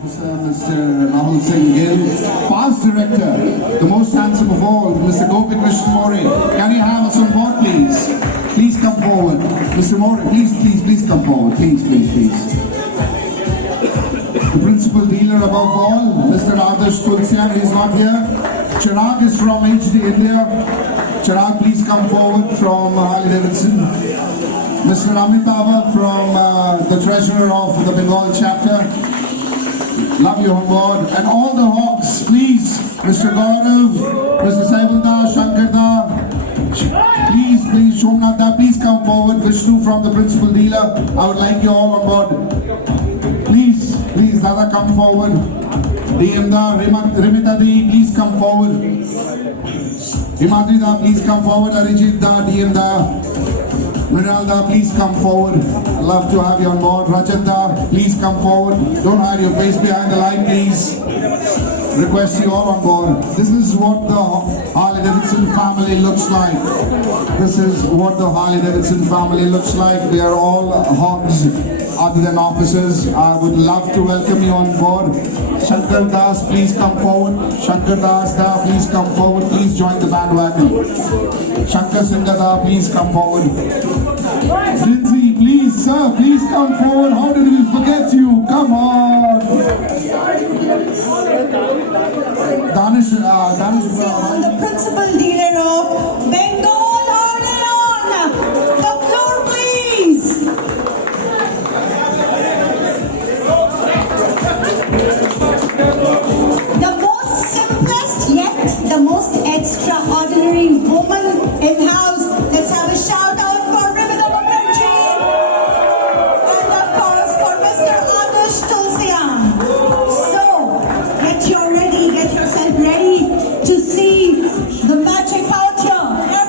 Mr. Rahul Singh Gill, past director, the most handsome of all, Mr. Gopi Krishna More. Can you have us on board, please? Please come forward. Mr. More, please come forward. Please. The principal dealer above all, Mr. Adarsh Tulsian, he is not here. Chirag is from HD India. Chirag, please come forward from Harley-Davidson. Mr. Amitabh from the treasurer of the Bengal chapter. Love you on board. And all the hawks, please, Mr. Gaurav, Mr. Saibulda, Shankarda, please, Shomnatha, please come forward. Vishnu from the principal dealer, I would like you all on board. Please, Dada, come forward. DMda, Rimita Di, please come forward. Himadri Da, please come forward. Arijit Da, DMda. Mrinalda, please come forward. I'd love to have you on board. Rajat, please come forward. Don't hide your face behind the light, please. Request you all on board. This is what the Harley-Davidson family looks like. This is what the Harley-Davidson family looks like. We are all hogs other than officers. I would love to welcome you on board. Shankar Das, please come forward. Shankar Das Da, please come forward. Please join the bandwagon. Shankar Singha, please come forward. Lindsay, please, sir, please come forward. How did we forget you? Come on. Danish, the principal dealer of Bengal, on. The floor, please. The most simplest yet the most extraordinary woman in house. Let's have a shout out for Rimita Mukherjee and of course for Mr. Adarsh Tulsian. So, get yourself ready to see the magic out here.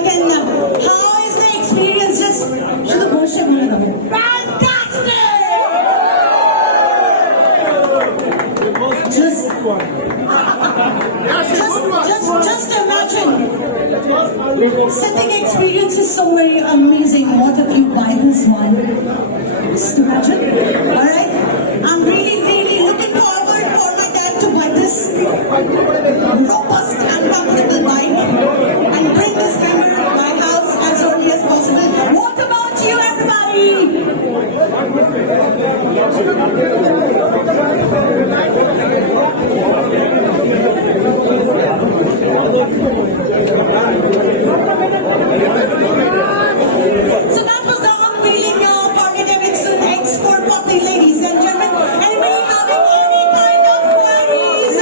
mic and how is the experience? Just to the motion. Fantastic! Just imagine. Setting experience is so very amazing. What if you buy this one? Just imagine. Alright? I'm really looking forward for my dad to buy this robust and comfortable bike and bring this camera to my house as early as possible. What about you, everybody? So that was the unveiling of Harley-Davidson X440, ladies and gentlemen. Anybody having any kind of queries,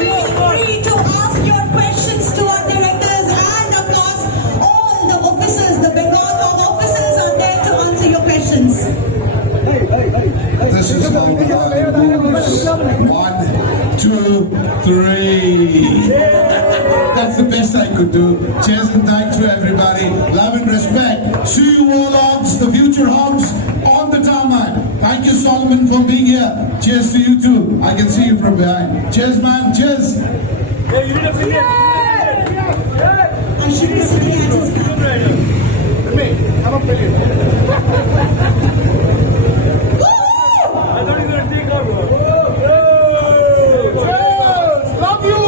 feel free to ask your questions to our directors, and of course, all the officers, the Bengal officers are there to answer your questions. This is how Harley moves. 1, 2, 3. That's the best I could do. Cheers and thanks to everybody. Love and respect. See you all hogs, the future hogs, on the tarmac. Thank you, Solomon, for being here. Cheers to you too. I can see you from behind. Cheers, man. Cheers. I should be sitting at his Love you all.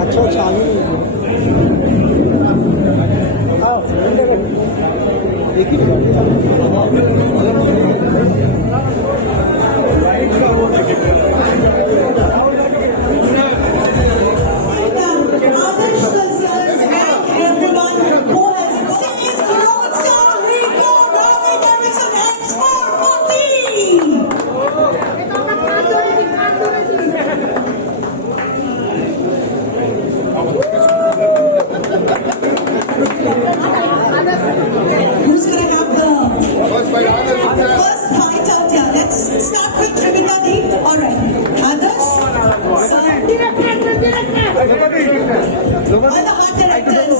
अच्छा चालू एक ही everyone who has seized Roadstar Rico Harley-Davidson X440. Who's gonna have the first fight out here? Let's start with Ravinadi. All right, others. All the hot directors.